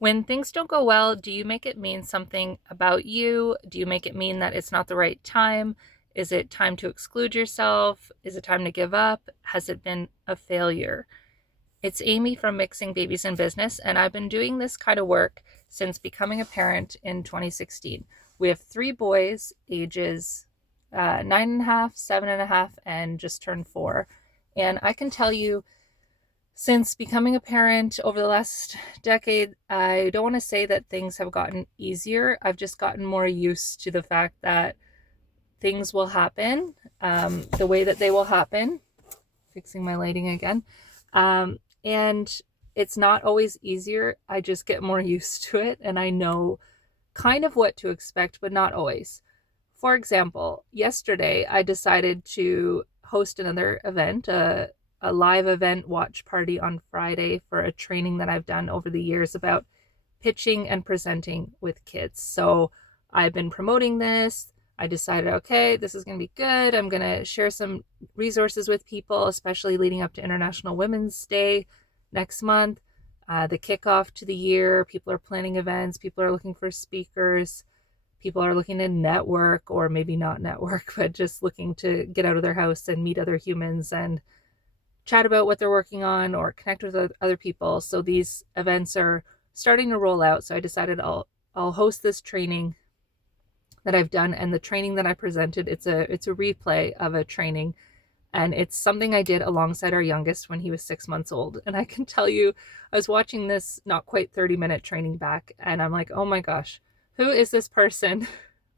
When things don't go well, do you make it mean something about you? Do you make it mean that it's not the right time? Is it time to exclude yourself? Is it time to give up? Has it been a failure? It's Amy from Mixing Babies and Business, and I've been doing this kind of work since becoming a parent in 2016. We have three boys, ages 9.5, 7.5, and just turned 4. And I can tell you, since becoming a parent over the last decade, I don't want to say that things have gotten easier. I've just gotten more used to the fact that things will happen the way that they will happen. Fixing my lighting again. And it's not always easier. I just get more used to it and I know kind of what to expect, but not always. For example, yesterday I decided to host another event, a live event watch party on Friday for a training that I've done over the years about pitching and presenting with kids. So I've been promoting this. I decided, okay, this is going to be good. I'm going to share some resources with people, especially leading up to International Women's Day next month, the kickoff to the year. People are planning events. People are looking for speakers. People are looking to network, or maybe not network, but just looking to get out of their house and meet other humans and chat about what they're working on or connect with other people. So these events are starting to roll out. So I decided I'll host this training that I've done, and the training that I presented, it's a replay of a training, and it's something I did alongside our youngest when he was 6 months old. And I can tell you, I was watching this not quite 30-minute training back, and I'm like, oh my gosh, who is this person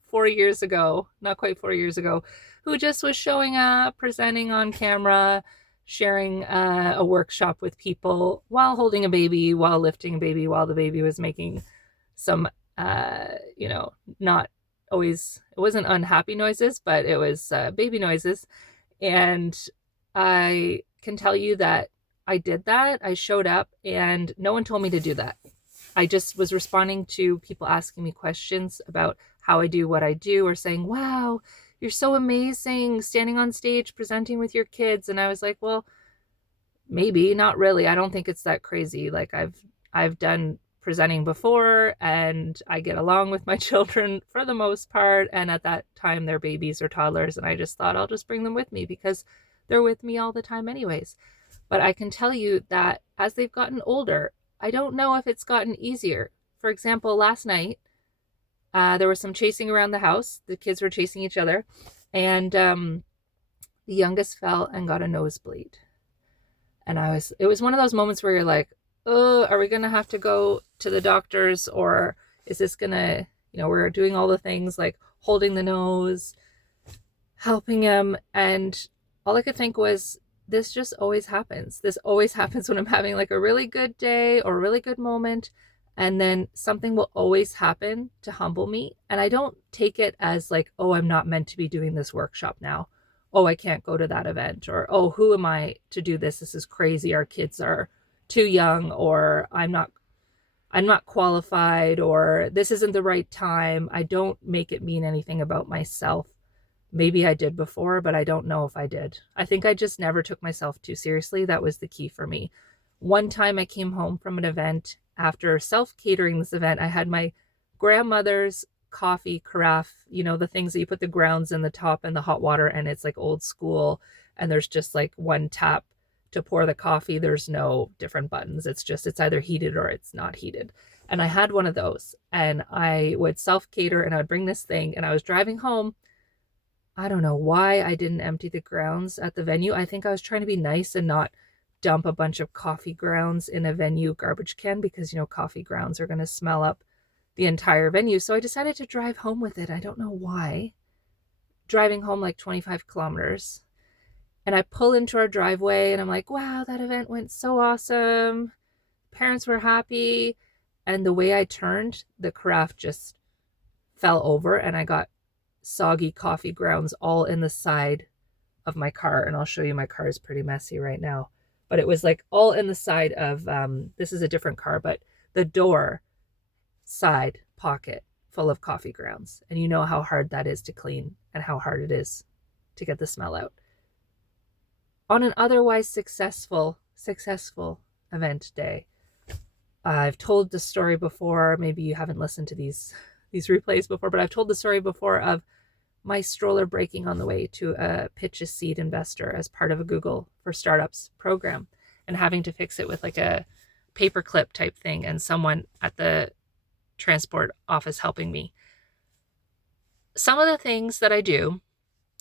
4 years ago, not quite 4 years ago, who just was showing up, presenting on camera, sharing a workshop with people while holding a baby, while lifting a baby, while the baby was making some, not always, it wasn't unhappy noises, but it was baby noises. And I can tell you that I did that. I showed up and no one told me to do that. I just was responding to people asking me questions about how I do what I do, or saying, wow, you're so amazing standing on stage presenting with your kids. And I was like, well, maybe not really. I don't think it's that crazy. Like I've done presenting before and I get along with my children for the most part. And at that time, they're babies or toddlers. And I just thought I'll just bring them with me because they're with me all the time anyways. But I can tell you that as they've gotten older, I don't know if it's gotten easier. For example, last night, there was some chasing around the house. The kids were chasing each other. And the youngest fell and got a nosebleed. And it was one of those moments where you're like, oh, are we going to have to go to the doctors, or is this going to, we're doing all the things like holding the nose, helping him. And all I could think was, this just always happens. This always happens when I'm having like a really good day or a really good moment. And then something will always happen to humble me. And I don't take it as like, oh, I'm not meant to be doing this workshop now. Oh, I can't go to that event. Or, oh, who am I to do this? This is crazy. Our kids are too young, or I'm not qualified, or this isn't the right time. I don't make it mean anything about myself. Maybe I did before, but I don't know if I did. I think I just never took myself too seriously. That was the key for me. One time I came home from an event after self-catering this event. I had my grandmother's coffee carafe, the things that you put the grounds in the top and the hot water, and it's like old school, and there's just like one tap to pour the coffee. There's no different buttons. It's either heated or it's not heated. And I had one of those, and I would self-cater, and I would bring this thing, and I was driving home. I don't know why I didn't empty the grounds at the venue. I think I was trying to be nice and not dump a bunch of coffee grounds in a venue garbage can, because, coffee grounds are going to smell up the entire venue. So I decided to drive home with it. I don't know why. Driving home like 25 kilometers. And I pull into our driveway and I'm like, wow, that event went so awesome. Parents were happy. And the way I turned, the carafe just fell over and I got soggy coffee grounds all in the side of my car. And I'll show you, my car is pretty messy right now. But it was like all in the side of, this is a different car, but the door side pocket full of coffee grounds. And you know how hard that is to clean and how hard it is to get the smell out. On an otherwise successful event day, I've told the story before. Maybe you haven't listened to these replays before, but I've told the story before of my stroller breaking on the way to a pitch a seed investor as part of a Google for Startups program, and having to fix it with like a paperclip type thing, and someone at the transport office helping me. Some of the things that I do,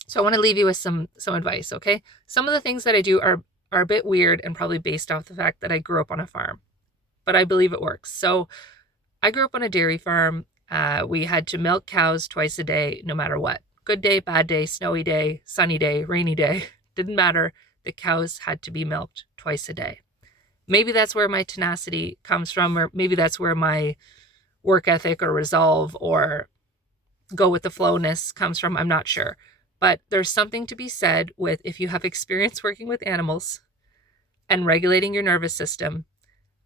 so I want to leave you with some advice, okay? Some of the things that I do are a bit weird and probably based off the fact that I grew up on a farm, but I believe it works. So I grew up on a dairy farm. We had to milk cows twice a day, no matter what. Good day, bad day, snowy day, sunny day, rainy day. Didn't matter. The cows had to be milked twice a day. Maybe that's where my tenacity comes from, or maybe that's where my work ethic or resolve or go with the flowness comes from. I'm not sure. But there's something to be said with, if you have experience working with animals and regulating your nervous system,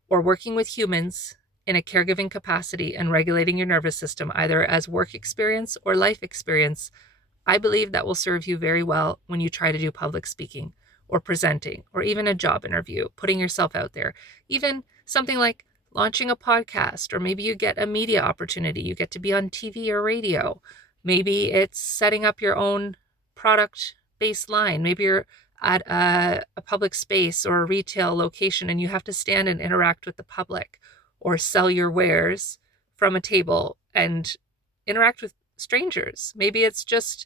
or working with humans in a caregiving capacity and regulating your nervous system, either as work experience or life experience, I believe that will serve you very well when you try to do public speaking or presenting or even a job interview, putting yourself out there. Even something like launching a podcast, or maybe you get a media opportunity. You get to be on TV or radio. Maybe it's setting up your own product-based line. Maybe you're at a public space or a retail location and you have to stand and interact with the public, or sell your wares from a table and interact with strangers. Maybe it's just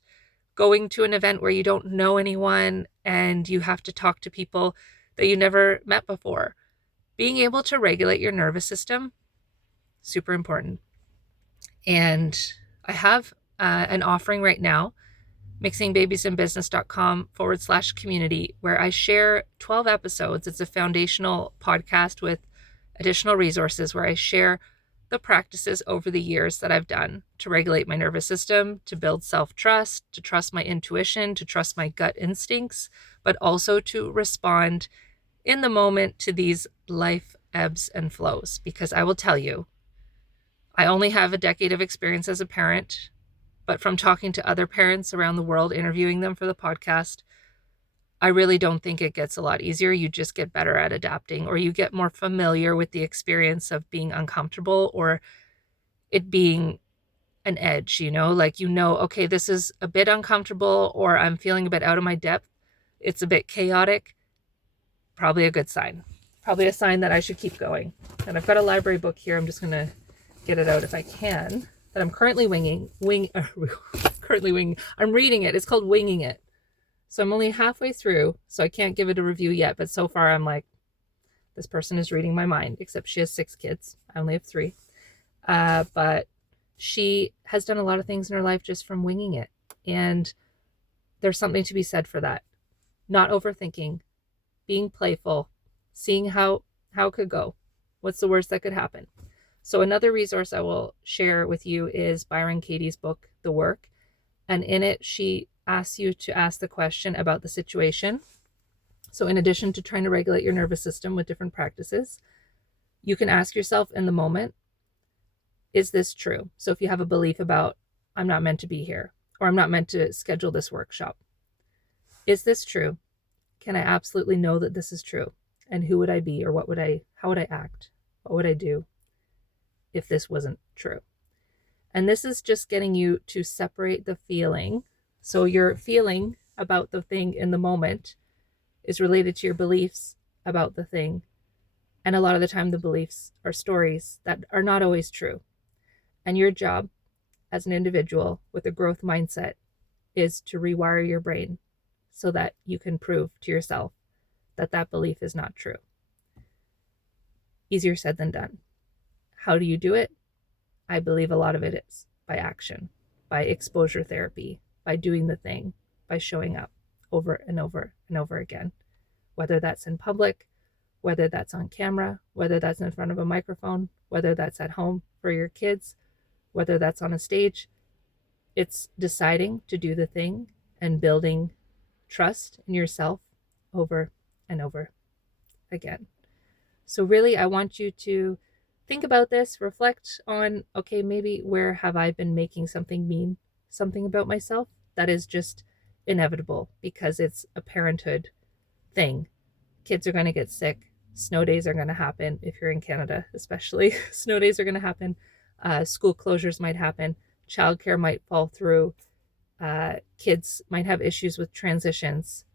going to an event where you don't know anyone and you have to talk to people that you never met before. Being able to regulate your nervous system, super important. And I have an offering right now, mixingbabiesandbusiness.com/community, where I share 12 episodes. It's a foundational podcast with additional resources where I share the practices over the years that I've done to regulate my nervous system, to build self-trust, to trust my intuition, to trust my gut instincts, but also to respond in the moment to these life ebbs and flows. Because I will tell you, I only have a decade of experience as a parent, but from talking to other parents around the world, interviewing them for the podcast, I really don't think it gets a lot easier. You just get better at adapting, or you get more familiar with the experience of being uncomfortable, or it being an edge, like, okay, this is a bit uncomfortable, or I'm feeling a bit out of my depth. It's a bit chaotic. Probably a good sign. Probably a sign that I should keep going. And I've got a library book here. I'm just going to get it out if I can, that I'm currently winging. I'm reading it. It's called Winging It. So I'm only halfway through, so I can't give it a review yet. But so far I'm like, this person is reading my mind, except she has 6 kids. I only have 3. But she has done a lot of things in her life just from winging it. And there's something to be said for that. Not overthinking, being playful, seeing how it could go. What's the worst that could happen? So another resource I will share with you is Byron Katie's book, The Work. And in it, she asks you to ask the question about the situation. So in addition to trying to regulate your nervous system with different practices, you can ask yourself in the moment, is this true? So if you have a belief about, I'm not meant to be here, or I'm not meant to schedule this workshop, is this true? Can I absolutely know that this is true? And who would I be, or how would I act? What would I do if this wasn't true? And this is just getting you to separate the feeling. So your feeling about the thing in the moment is related to your beliefs about the thing. And a lot of the time the beliefs are stories that are not always true. And your job as an individual with a growth mindset is to rewire your brain so that you can prove to yourself that that belief is not true. Easier said than done. How do you do it? I believe a lot of it is by action, by exposure therapy, by doing the thing, by showing up over and over and over again, whether that's in public, whether that's on camera, whether that's in front of a microphone, whether that's at home for your kids, whether that's on a stage. It's deciding to do the thing and building trust in yourself over and over again. So really, I want you to think about this, reflect on, okay, maybe where have I been making something mean something about myself that is just inevitable because it's a parenthood thing. Kids are going to get sick. Snow days are going to happen if you're in Canada, especially. Snow days are going to happen. School closures might happen. Childcare might fall through. Kids might have issues with transitions.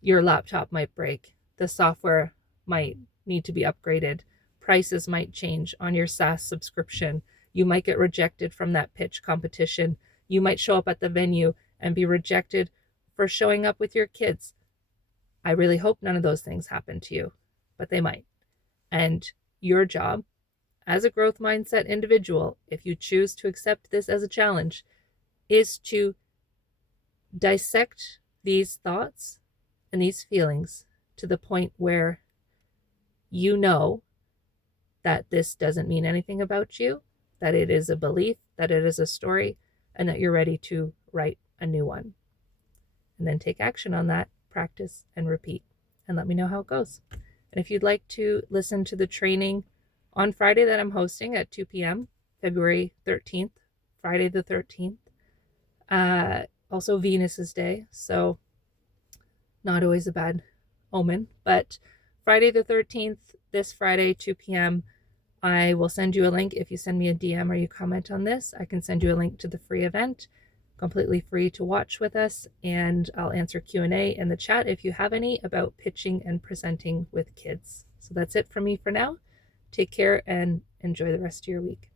Your laptop might break. The software might need to be upgraded. Prices might change on your SaaS subscription. You might get rejected from that pitch competition. You might show up at the venue and be rejected for showing up with your kids. I really hope none of those things happen to you, but they might. And your job as a growth mindset individual, if you choose to accept this as a challenge, is to dissect these thoughts and these feelings to the point where you know that this doesn't mean anything about you, that it is a belief, that it is a story, and that you're ready to write a new one. And then take action on that, practice, and repeat. And let me know how it goes. And if you'd like to listen to the training on Friday that I'm hosting at 2 p.m., February 13th, Friday the 13th, also Venus's Day, so not always a bad omen, but Friday the 13th, this Friday, 2 p.m., I will send you a link. If you send me a DM or you comment on this, I can send you a link to the free event, completely free to watch with us, and I'll answer Q&A in the chat if you have any about pitching and presenting with kids. So that's it from me for now. Take care and enjoy the rest of your week.